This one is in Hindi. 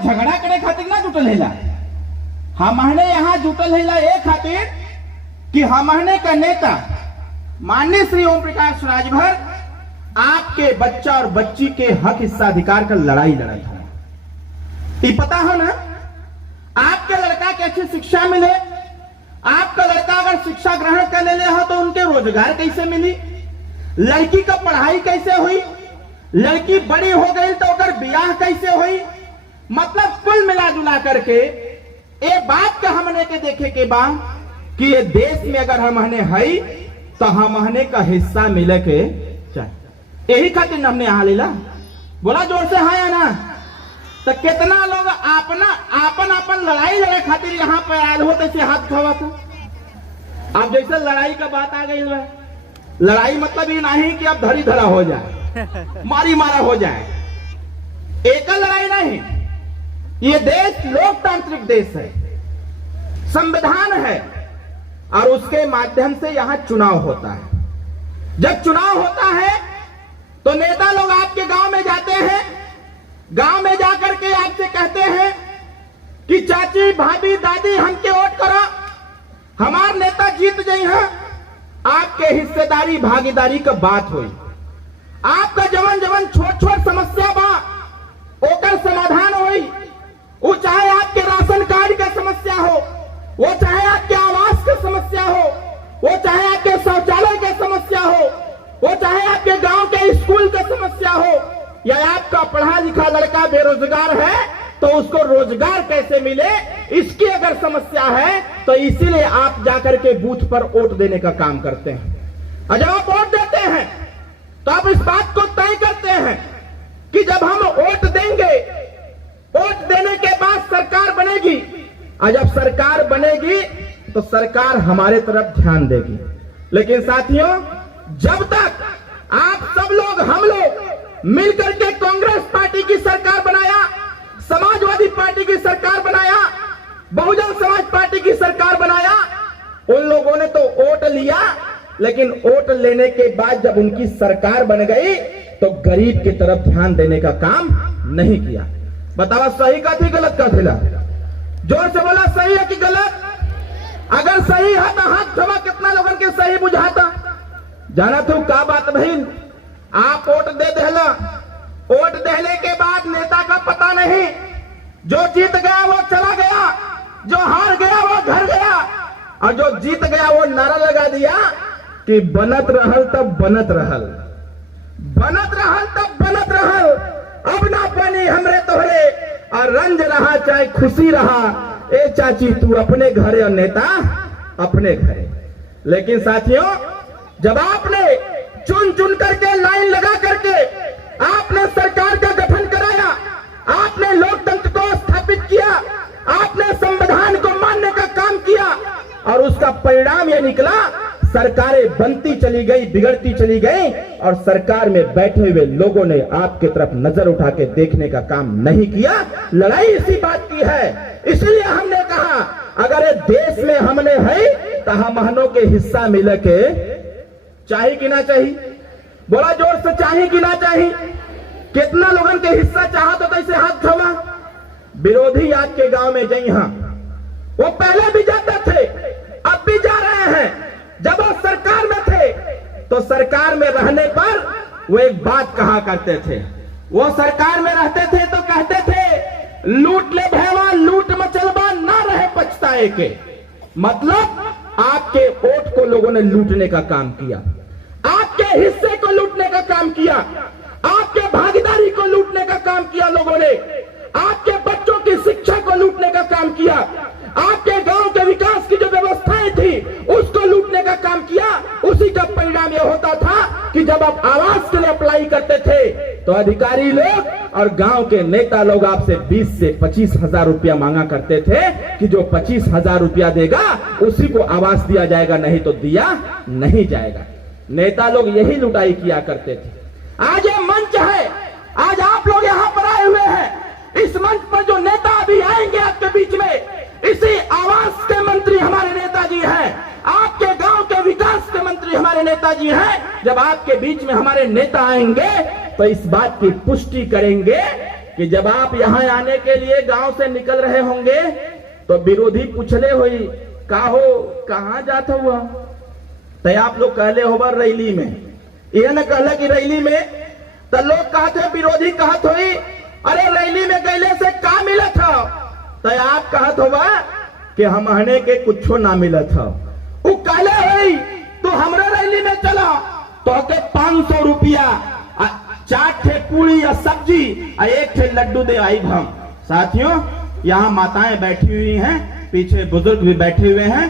लोग झगड़ा करे खातिर ना जुटल हैला, हमने यहाँ जुटल हैला ये खातिर कि हमने का नेता माननीय श्री ओम प्रकाश राजभर आपके बच्चा और बच्ची के हक हिस्साधिकार का लड़ाई लड़ा था। ये पता हो ना, आपके लड़का के अच्छी शिक्षा मिले, आपका लड़का अगर शिक्षा ग्रहण कर ले हो तो उनके रोजगार कैसे मिली, लड़की का पढ़ाई कैसे हुई, लड़की बड़ी हो गई तो अगर ब्याह कैसे हुई। मतलब कुल मिला जुला करके एक बात का हमने के देखे के बाद कि ये देश में अगर हमने है तो हमने का हिस्सा मिले के चाहिए। यही खातिर हमने यहाँ लीला बोला जोर से हाँ या ना। तो कितना लोग आपन लड़ाई लड़े खातिर यहाँ पे आयल हो तैसे हाथ खवा था। अब जैसे लड़ाई का बात आ गई है, लड़ाई मतलब ये नहीं कि अब धरी धरा हो जाए, मारी मारा हो जाए, एक लड़ाई नहीं। ये देश लोकतांत्रिक देश है, संविधान है और उसके माध्यम से यहाँ चुनाव होता है। जब चुनाव होता है तो नेता लोग आपके गांव में जाते हैं, गांव में जाकर के आपसे कहते हैं कि चाची भाभी दादी हमके वोट करो, हमार नेता जीत गई हैं। आपके हिस्सेदारी भागीदारी का बात हुई, आपका जवन जवन छोट छोट समस्या बा ओकर समाधान हुई। वो चाहे आपके राशन कार्ड का समस्या हो, वो चाहे आपके आवास की समस्या हो, वो चाहे आपके शौचालय की समस्या हो, वो चाहे आपके गांव के स्कूल की समस्या हो, या आपका पढ़ा लिखा लड़का बेरोजगार है तो उसको रोजगार कैसे मिले, इसकी अगर समस्या है तो इसीलिए आप जाकर के बूथ पर वोट देने का काम करते हैं। और जब आप वोट देते हैं तो आप इस बात को तय करते हैं कि जब हम वोट देंगे, वोट देने के बाद सरकार बनेगी, और जब सरकार बनेगी तो सरकार हमारे तरफ ध्यान देगी। लेकिन साथियों, जब तक आप सब लोग हम लोग मिलकर के कांग्रेस पार्टी की सरकार बनाया, समाजवादी पार्टी की सरकार बनाया, बहुजन समाज पार्टी की सरकार बनाया, उन लोगों ने तो वोट लिया, लेकिन वोट लेने के बाद जब उनकी सरकार बन गई तो गरीब की तरफ ध्यान देने का काम नहीं किया। बतावा सही का थी गलत का थी? जोर से बोला सही है कि गलत? अगर सही है तो हाथ थमा, कितना लोगों के सही बुझाता। जाना तू का बात बहन, आप वोट दे देला, वोट देने के बाद नेता का पता नहीं, जो जीत गया वो चला गया, जो हार गया वो घर गया, और जो जीत गया वो नारा लगा दिया कि बनत रहल तब बनत रहल, बनत रहल तब बनत रहल, अब ना बनी हमरे तोहरे, और रंज रहा चाहे खुशी रहा, ए चाची तू अपने घरे और नेता अपने घरे। लेकिन साथियों, जब आपने चुन चुन करके लाइन लगा करके आपने सरकार का गठन कराया, आपने लोकतंत्र को स्थापित किया, आपने संविधान को मानने का काम किया, और उसका परिणाम यह निकला, सरकारें बनती चली गई, बिगड़ती चली गई, और सरकार में बैठे हुए लोगों ने आपके तरफ नजर उठा के देखने का काम नहीं किया। लड़ाई इसी बात की है। इसलिए हमने कहा अगर देश में हमने है तो हमनों के हिस्सा मिले के चाहिए कि ना चाहिए? बोला जोर से, चाहिए कि ना चाहिए? कितना लोगों के हिस्सा चाहत होता इसे हाथ खवा। विरोधी आपके गांव में जई, वो पहले भी जाते थे, अब भी जा रहे हैं। जब वो सरकार में थे तो सरकार में रहने पर वो एक बात कहा करते थे, वो सरकार में रहते थे तो कहते थे लूट ले भैवा, लूट मचलबा, ना रहे पछताए के। मतलब आपके वोट को लोगों ने लूटने का काम किया, आपके हिस्से को लूटने का काम किया, आपके भागीदारी को लूटने का काम किया लोगों ने, आपके बच्चों की शिक्षा को लूटने का काम किया, आपके गांव के विकास की जो व्यवस्थाएं थी उसको लूटने का काम किया। उसी का परिणाम यह होता था कि जब आप आवास के लिए अप्लाई करते थे तो अधिकारी लोग और गांव के नेता लोग आपसे 20 से 25 हजार रुपया मांगा करते थे कि जो 25 हजार रुपया देगा उसी को आवास दिया जाएगा, नहीं तो दिया नहीं जाएगा। नेता लोग यही लुटाई किया करते थे। आज ये मंच है, आज आप लोग यहाँ पर आए हुए हैं, इस मंच पर जो नेता अभी आएंगे आपके बीच में, इसी आवास के मंत्री हमारे नेताजी हैं, आपके गांव के विकास के मंत्री हमारे नेताजी हैं। जब आपके बीच में हमारे नेता आएंगे तो इस बात की पुष्टि करेंगे कि जब आप यहाँ आने के लिए गांव से निकल रहे होंगे तो विरोधी पूछले हुई का हो कहाँ जाता हुआ, तो आप लोग कहले होगा रैली में, यह न कहले कि रैली में, तो लोग कहते विरोधी कहत हुई अरे रैली में गैले से का मिला था, तो आप कहत होगा कि हम हने के कुछो ना मिला था। वो कहले हुई तो हमरा रैली में चला तो के 500 रुपया 4 ठे पूरी या सब्जी और 1 ठे लड्डू दे आई हम। साथियों यहाँ माताएं बैठी हुई हैं, पीछे बुजुर्ग भी बैठे हुए हैं।